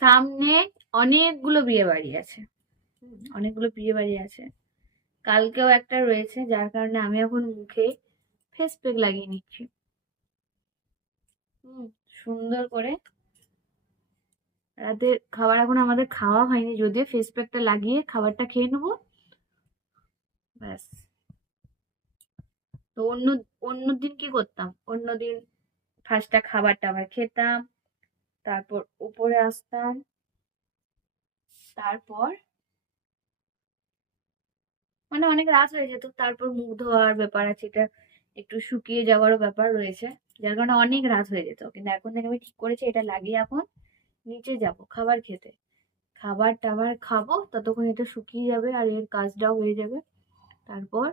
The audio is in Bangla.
সামনে অনেকগুলো বিয়ে বাড়ি আছে, অনেকগুলো বিয়ে বাড়ি আছে। কালকেও একটা রয়েছে, যার কারণে আমি এখন মুখে ফেস প্যাক লাগিয়ে নিচ্ছি। সুন্দর করে। রাতের খাবার এখন আমাদের খাওয়া হয়নি, যদিও ফেস প্যাকটা লাগিয়ে খাবারটা খেয়ে নেবো, ব্যাস। তো অন্যদিন কি করতাম, অন্যদিন ফার্স্টটা খাবার টাবার খেতাম, তারপর উপরে আসতাম, তারপর মানে অনেক রাত হয়ে যেত, তারপর মুখ ধোয়ার ব্যাপার আছে, এটা একটু শুকিয়ে যাওয়ারও ব্যাপার রয়েছে, যার কারণে অনেক রাত হয়ে যেত। কিন্তু এখন থেকে আমি ঠিক করেছি এটা লাগিয়ে এখন নিচে যাব খাবার খেতে, খাবার টাবার খাবো, ততক্ষণ এটা শুকিয়ে যাবে আর এর কাজটাও হয়ে যাবে। তারপর